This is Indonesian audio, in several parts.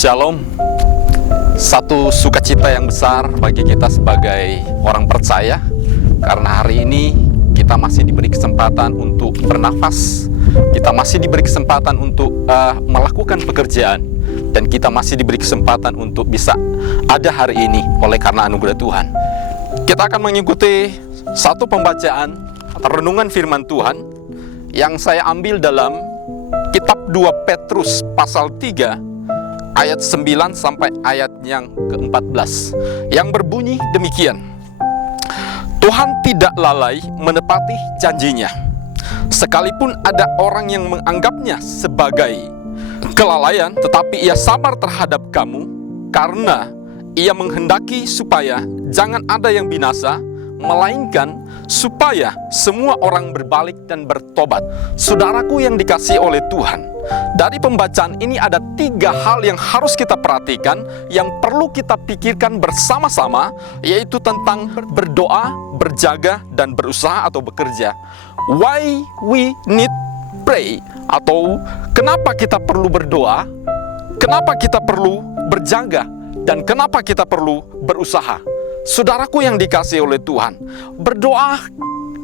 Shalom. Satu sukacita yang besar bagi kita sebagai orang percaya, karena hari ini kita masih diberi kesempatan untuk bernafas, kita masih diberi kesempatan untuk melakukan pekerjaan, dan kita masih diberi kesempatan untuk bisa ada hari ini oleh karena anugerah Tuhan. Kita akan mengikuti satu pembacaan atau renungan firman Tuhan yang saya ambil dalam kitab 2 Petrus pasal 3 ayat 9 sampai ayat yang ke-14, yang berbunyi demikian. Tuhan tidak lalai menepati janjinya, sekalipun ada orang yang menganggapnya sebagai kelalaian, tetapi ia sabar terhadap kamu, karena ia menghendaki supaya jangan ada yang binasa, melainkan supaya semua orang berbalik dan bertobat. Saudaraku yang dikasihi oleh Tuhan, dari pembacaan ini ada 3 hal yang harus kita perhatikan, yang perlu kita pikirkan bersama-sama, yaitu tentang berdoa, berjaga, dan berusaha atau bekerja. Why we need pray, atau kenapa kita perlu berdoa, kenapa kita perlu berjaga, dan kenapa kita perlu berusaha. Saudaraku yang dikasihi oleh Tuhan, berdoa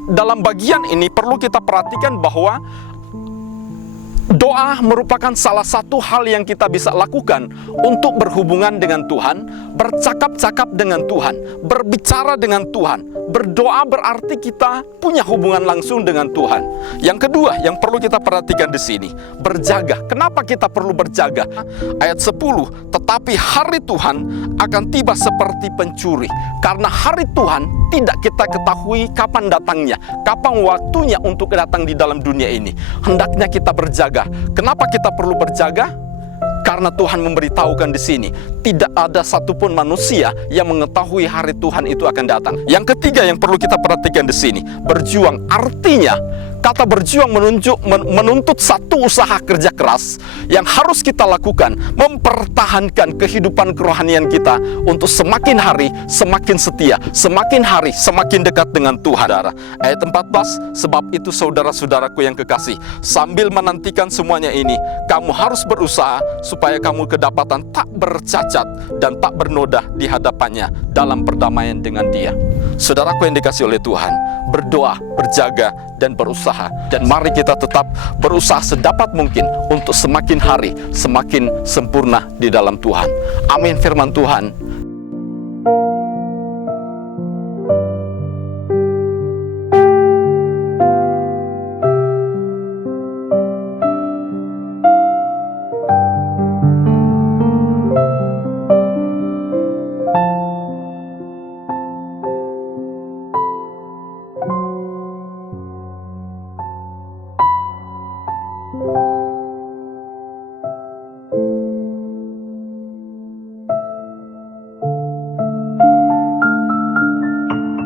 dalam bagian ini perlu kita perhatikan bahwa doa merupakan salah satu hal yang kita bisa lakukan untuk berhubungan dengan Tuhan, bercakap-cakap dengan Tuhan, berbicara dengan Tuhan. Berdoa berarti kita punya hubungan langsung dengan Tuhan. Yang kedua yang perlu kita perhatikan di sini, berjaga. Kenapa kita perlu berjaga? Ayat 10, tetapi hari Tuhan akan tiba seperti pencuri. Karena hari Tuhan tidak kita ketahui kapan datangnya, kapan waktunya untuk datang di dalam dunia ini. Hendaknya kita berjaga. Kenapa kita perlu berjaga? Karena Tuhan memberitahukan di sini, tidak ada satupun manusia yang mengetahui hari Tuhan itu akan datang. Yang ketiga yang perlu kita perhatikan di sini, berjuang. Artinya, kata berjuang menuntut satu usaha kerja keras yang harus kita lakukan, mempertahankan kehidupan kerohanian kita untuk semakin hari semakin setia, semakin hari semakin dekat dengan Tuhan. Ayat 14, sebab itu saudara-saudaraku yang kekasih, sambil menantikan semuanya ini, kamu harus berusaha supaya kamu kedapatan tak bercacat dan tak bernoda di hadapannya dalam perdamaian dengan Dia. Saudaraku yang dikasihi oleh Tuhan, berdoa, berjaga, dan berusaha. Dan mari kita tetap berusaha sedapat mungkin untuk semakin hari semakin sempurna di dalam Tuhan. Amin firman Tuhan.